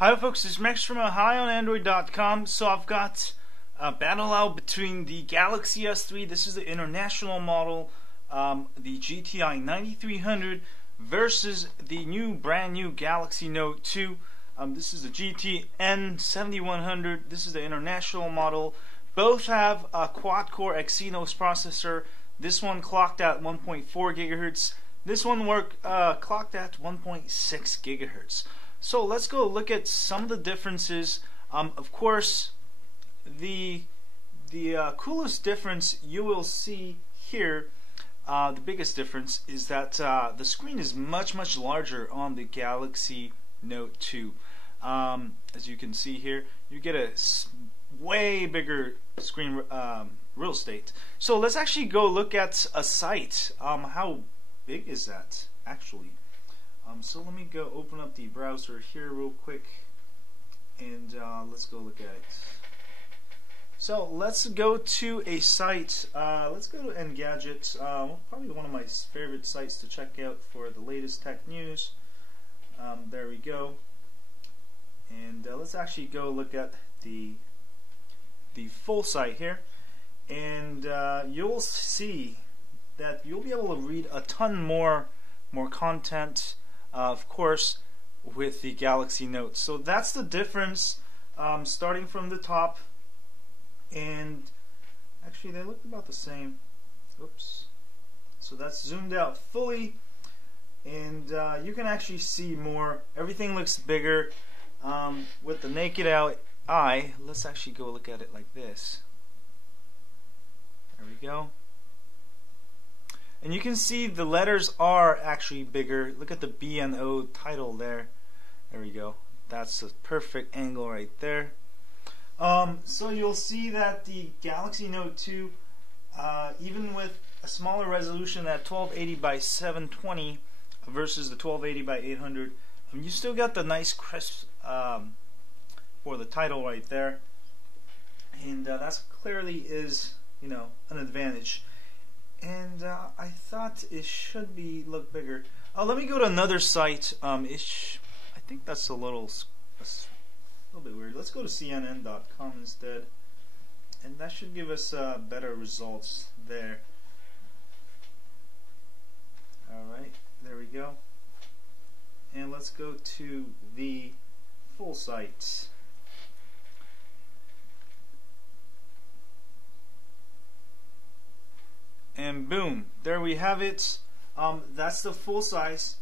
Hi folks, it's Max from HiOnAndroid.com. So I've got a battle out between the Galaxy S3, this is the international model, the GTI 9300 versus the brand new Galaxy Note 2. This is the GTN 7100, this is the international model. Both have a quad-core Exynos processor. This one clocked at 1.4 gigahertz. This one clocked at 1.6 gigahertz. So let's go look at some of the differences. Of course, the coolest difference you will see here, the biggest difference, is that the screen is much larger on the Galaxy Note 2. As you can see here, you get a way bigger screen real estate. So let's actually go look at a site. How big is that actually? So let me go open up the browser here real quick, and let's go look at it. So let's go to a site. Let's go to Engadget, probably one of my favorite sites to check out for the latest tech news. There we go. And let's actually go look at the full site here, and you'll see that you'll be able to read a ton more content, of course, with the Galaxy Note. So that's the difference, starting from the top, and actually they look about the same. Oops. So that's zoomed out fully, and you can actually see more. Everything looks bigger with the naked eye. Let's actually go look at it like this. There we go. And you can see the letters are actually bigger. Look at the B and O title there. There we go. That's a perfect angle right there. So you'll see that the Galaxy Note 2, even with a smaller resolution at 1280 by 720 versus the 1280 by 800, you still got the nice crisp for the title right there, and that's clearly is, you know, an advantage. And I thought it should look bigger. Let me go to another site. I think that's a little bit weird. Let's go to CNN.com instead, and that should give us better results there. Alright, there we go. And let's go to the full site. And boom, there we have it. That's the full size,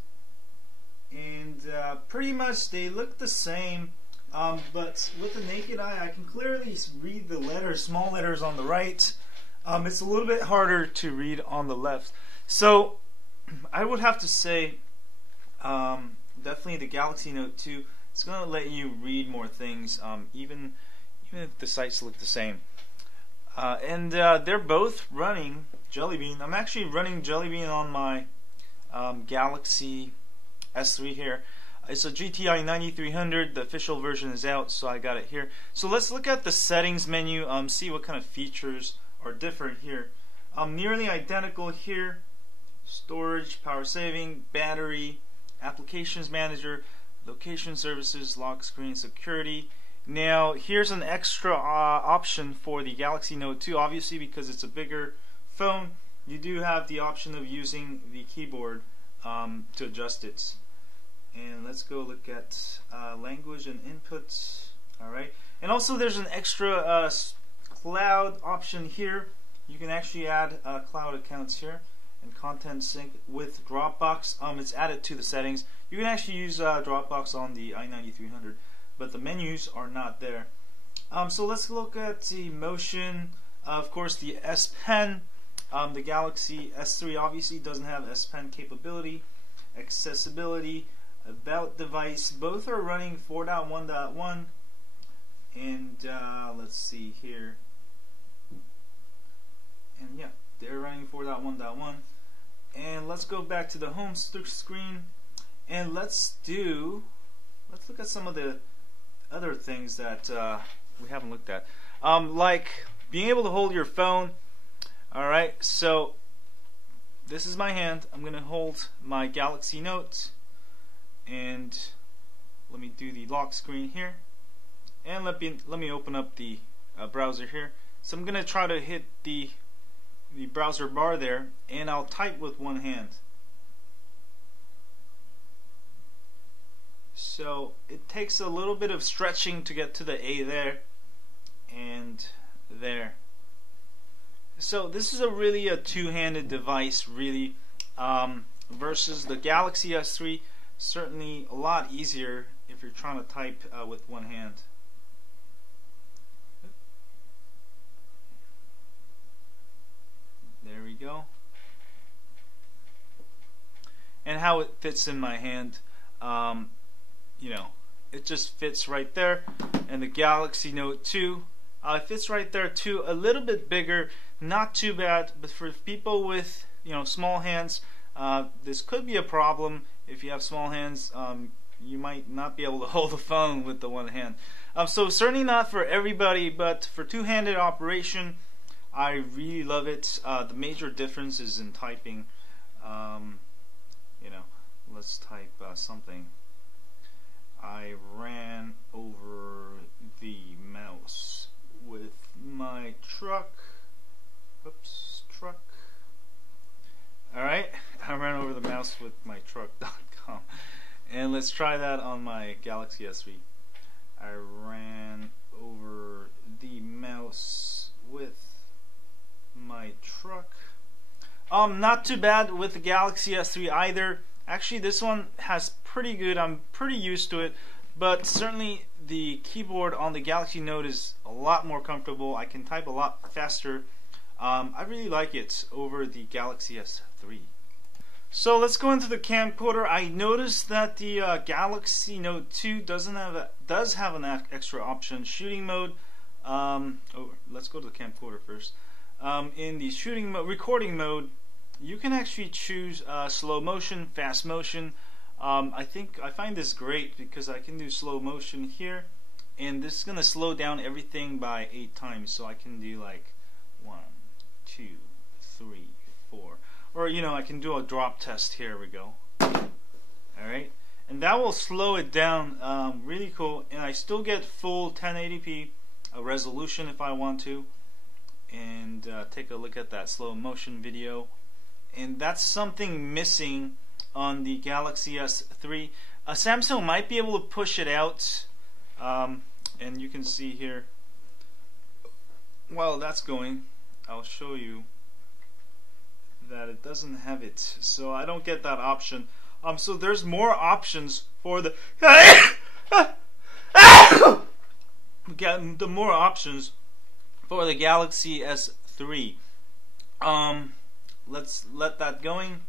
and pretty much they look the same, but with the naked eye I can clearly read the letters, small letters on the right. It's a little bit harder to read on the left. So I would have to say definitely the Galaxy Note 2, it's going to let you read more things, even if the sites look the same. And they're both running Jelly Bean. I'm actually running Jelly Bean on my Galaxy S3 here. It's a GTI 9300. The official version is out, so I got it here. So let's look at the settings menu, see what kind of features are different here. Nearly identical here. Storage, power saving, battery, applications manager, location services, lock screen, security. Now here's an extra option for the Galaxy Note 2. Obviously, because it's a bigger phone, you do have the option of using the keyboard to adjust it. And let's go look at language and inputs. Alright, and also there's an extra cloud option here. You can actually add cloud accounts here, and content sync with Dropbox. It's added to the settings. You can actually use Dropbox on the i9300, but the menus are not there. So let's look at the motion. Of course, the S Pen. The Galaxy S3 obviously doesn't have S Pen capability. Accessibility, about device, both are running 4.1.1. And let's see here. And yeah, they're running 4.1.1. And let's go back to the home screen, and let's look at some of the other things that we haven't looked at, like being able to hold your phone. Alright, so this is my hand. I'm going to hold my Galaxy Note, and let me do the lock screen here, and let me open up the browser here. So I'm gonna try to hit the browser bar there, and I'll type with one hand. So it takes a little bit of stretching to get to the A there and there. So this is really a two-handed device, really, versus the Galaxy S3. Certainly a lot easier if you're trying to type with one hand. There we go. And how it fits in my hand, you know, it just fits right there. And the Galaxy Note 2, it fits right there too. A little bit bigger, not too bad, but for people with, you know, small hands, this could be a problem. If you have small hands, you might not be able to hold the phone with the one hand. So certainly not for everybody, but for two-handed operation, I really love it. The major difference is in typing. You know, let's type something. I ran over the mouse with my truck. Oops, truck. Alright, I ran over the mouse with my truck.com. And let's try that on my Galaxy S3. I ran over the mouse with my truck. Not too bad with the Galaxy S3 either. Actually, this one has pretty good. I'm pretty used to it, but certainly the keyboard on the Galaxy Note is a lot more comfortable. I can type a lot faster. I really like it over the Galaxy S3. So let's go into the camcorder. I noticed that the Galaxy Note 2 does have an extra option, shooting mode. Let's go to the camcorder first. In the shooting mode, recording mode, you can actually choose slow motion, fast motion. I find this great because I can do slow motion here, and this is gonna slow down everything by 8 times. So I can do like 1, 2, 3, 4, or you know, I can do a drop test. Here we go. All right, and that will slow it down. Really cool, and I still get full 1080p resolution if I want to. And take a look at that slow motion video, and that's something missing on the Galaxy S3. Samsung might be able to push it out, and you can see here while that's going, I'll show you that it doesn't have it, so I don't get that option. So there's more options for the the more options for the Galaxy S3. Let's let that going.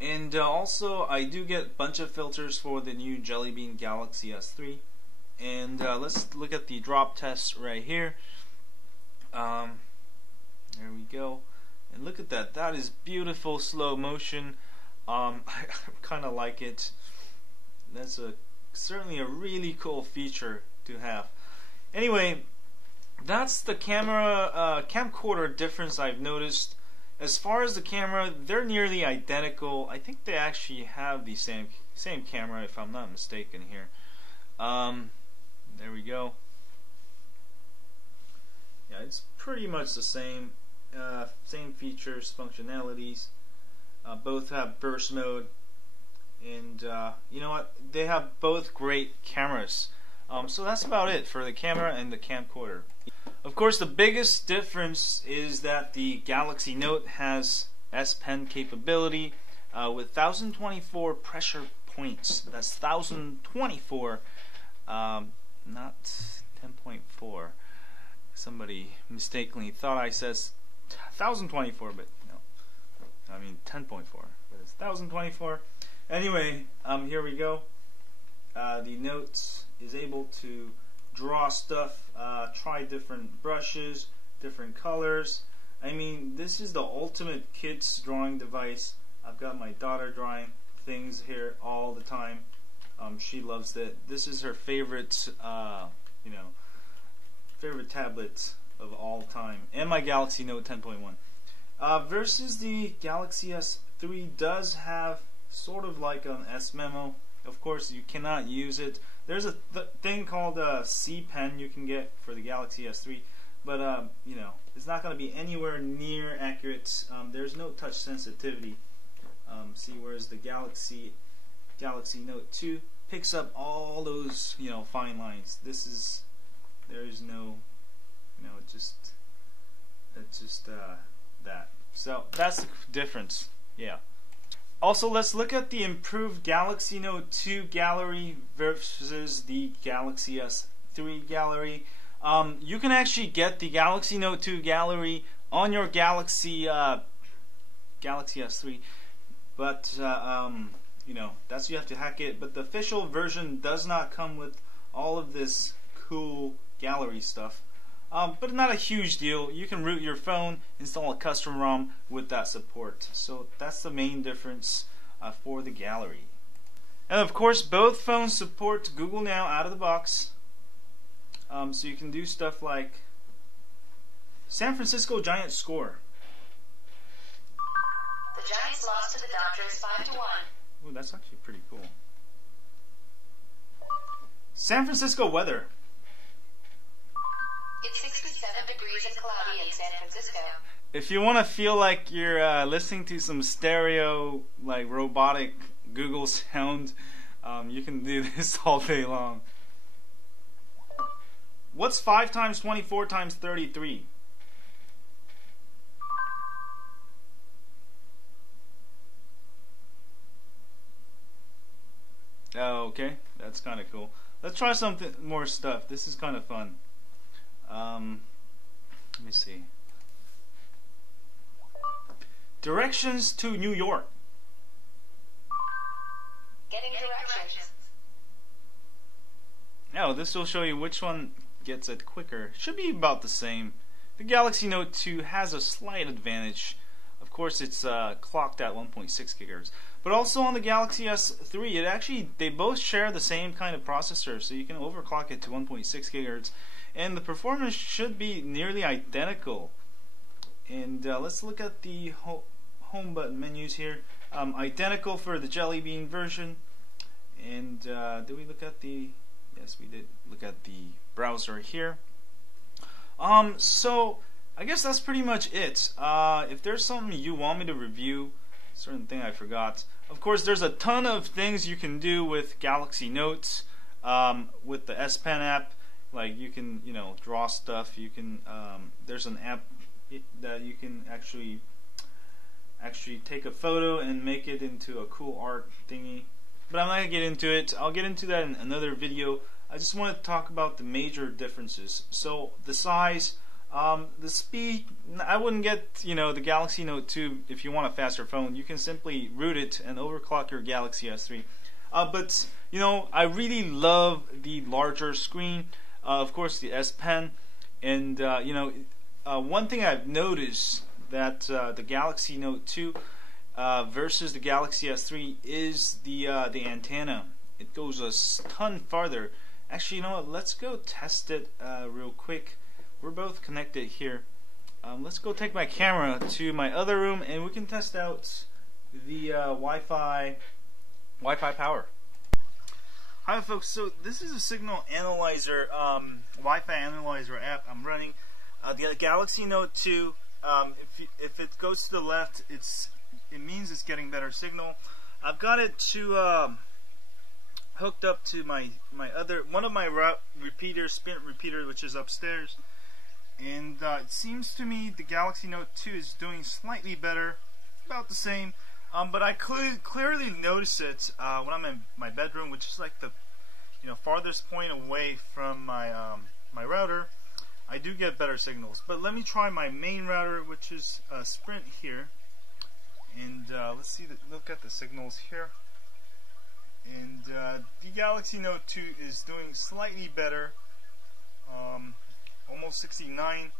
And also, I do get a bunch of filters for the new Jelly Bean Galaxy S3. And let's look at the drop test right here. There we go. And look at that. That is beautiful slow motion. I kind of like it. That's certainly a really cool feature to have. Anyway, that's the camcorder difference I've noticed. As far as the camera, they're nearly identical. I think they actually have the same camera, if I'm not mistaken here. There we go. Yeah, it's pretty much the same. Same features, functionalities. Both have burst mode, and you know what? They have both great cameras. So that's about it for the camera and the camcorder. Of course, the biggest difference is that the Galaxy Note has S Pen capability with 1024 pressure points. That's 1024, not 10.4. Somebody mistakenly thought I said 1024, but no, I mean 10.4. But it's 1024. Anyway, here we go. The Note is able to draw stuff, try different brushes, different colors. I mean, this is the ultimate kids drawing device. I've got my daughter drawing things here all the time. She loves it. This is her favorite, favorite tablet of all time, and my Galaxy Note 10.1. Versus the Galaxy S3 does have sort of like an S Memo, Of course, you cannot use it. There's a thing called C Pen you can get for the Galaxy S3, but you know, it's not going to be anywhere near accurate. There's no touch sensitivity. See, whereas the Galaxy Note 2 picks up all those, you know, fine lines. There's no, you know, it's just that. So that's the difference. Yeah. Also, let's look at the improved Galaxy Note 2 gallery versus the Galaxy S3 gallery. You can actually get the Galaxy Note 2 gallery on your Galaxy S3, but you know, that's, you have to hack it. But the official version does not come with all of this cool gallery stuff. But not a huge deal. You can root your phone, install a custom ROM with that support. So that's the main difference for the gallery. And of course, both phones support Google Now out of the box. So you can do stuff like San Francisco Giants score. The Giants lost to the Dodgers 5-1. Ooh, that's actually pretty cool. San Francisco weather. It's 67 degrees and cloudy in San Francisco. If you want to feel like you're listening to some stereo, like robotic Google sound, you can do this all day long. What's 5 times 24 times 33? Oh, okay, that's kind of cool. Let's try something more stuff. This is kind of fun. Let me see. Directions to New York. Getting directions. Now, this will show you which one gets it quicker. Should be about the same. The Galaxy Note 2 has a slight advantage. Of course, it's clocked at 1.6 gigahertz. But also on the Galaxy S3, they both share the same kind of processor, so you can overclock it to 1.6 gigahertz. And the performance should be nearly identical. And let's look at the home button menus here. Identical for the Jelly Bean version. And did we look at the... Yes, we did look at the browser here. So I guess that's pretty much it. If there's something you want me to review, certain thing I forgot. Of course, there's a ton of things you can do with Galaxy Notes, with the S Pen app. Like, you can, you know, draw stuff. You can, there's an app that you can actually take a photo and make it into a cool art thingy. But I'm not gonna get into it. I'll get into that in another video. I just want to talk about the major differences. So the size, the speed. I wouldn't get, you know, the Galaxy Note 2 if you want a faster phone. You can simply root it and overclock your Galaxy S3. But you know, I really love the larger screen. Of course, the S Pen, and you know, one thing I've noticed that the Galaxy Note 2 versus the Galaxy S3 is the antenna. It goes a ton farther. Actually, you know what? Let's go test it real quick. We're both connected here. Let's go take my camera to my other room, and we can test out the Wi-Fi power. Hi folks, so this is a signal analyzer, Wi-Fi analyzer app I'm running. The Galaxy Note 2, if it goes to the left, it means it's getting better signal. I've got it to hooked up to one of my repeaters, Sprint repeater, which is upstairs, and it seems to me the Galaxy Note 2 is doing slightly better, about the same. But I clearly notice it when I'm in my bedroom, which is like the, you know, farthest point away from my my router. I do get better signals. But let me try my main router, which is Sprint here, and let's see. Look at the signals here. And the Galaxy Note 2 is doing slightly better, almost 69.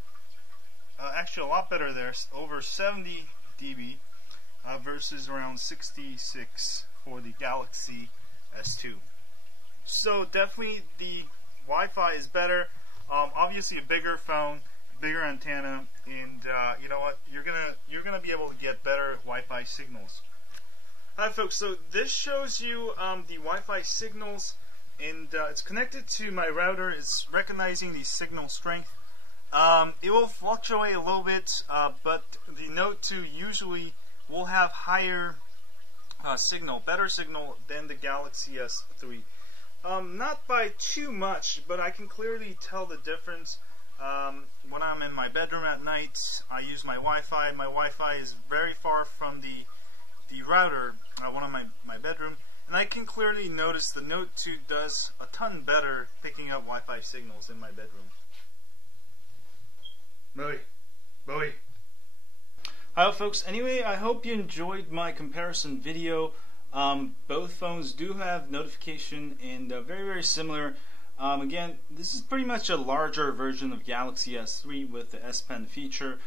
Actually, a lot better there, over 70 dB. Versus around 66 for the Galaxy S2. So definitely the Wi-Fi is better. Obviously a bigger phone, bigger antenna, and you know what? You're gonna be able to get better Wi-Fi signals. Hi folks, so this shows you the Wi-Fi signals, and it's connected to my router. It's recognizing the signal strength. It will fluctuate a little bit, but the Note 2 usually will have higher signal, better signal than the Galaxy S3. Not by too much, but I can clearly tell the difference. When I'm in my bedroom at night, I use my Wi-Fi. My Wi-Fi is very far from the router, one of my bedroom, and I can clearly notice the Note 2 does a ton better picking up Wi-Fi signals in my bedroom. Bowie. Hi folks, anyway, I hope you enjoyed my comparison video. Both phones do have notification and very, very similar. Again, this is pretty much a larger version of Galaxy S3 with the S Pen feature.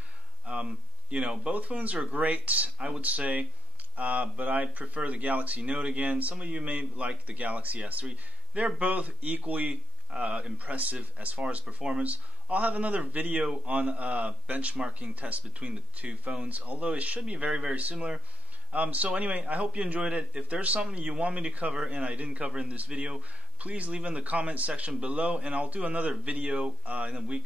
You know, both phones are great, I would say, but I prefer the Galaxy Note again. Some of you may like the Galaxy S3. They're both equally impressive as far as performance. I'll have another video on benchmarking test between the two phones, although it should be very, very similar. So anyway, I hope you enjoyed it. If there's something you want me to cover and I didn't cover in this video, please leave in the comment section below, and I'll do another video in a week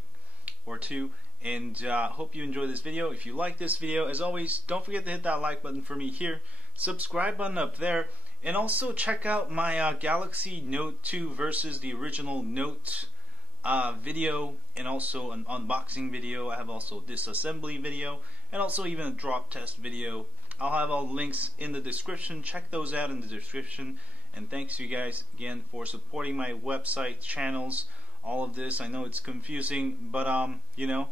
or two. And hope you enjoy this video. If you like this video, as always, don't forget to hit that like button for me here, subscribe button up there, and also check out my Galaxy Note 2 versus the original Note video, and also an unboxing video. I have also disassembly video, and also even a drop test video. I'll have all the links in the description. Check those out in the description. And thanks you guys again for supporting my website, channels, all of this. I know it's confusing, but you know,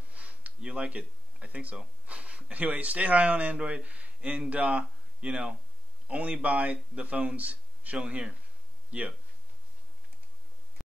you like it. I think so. Anyway, stay high on Android, and you know, only buy the phones shown here. Yeah.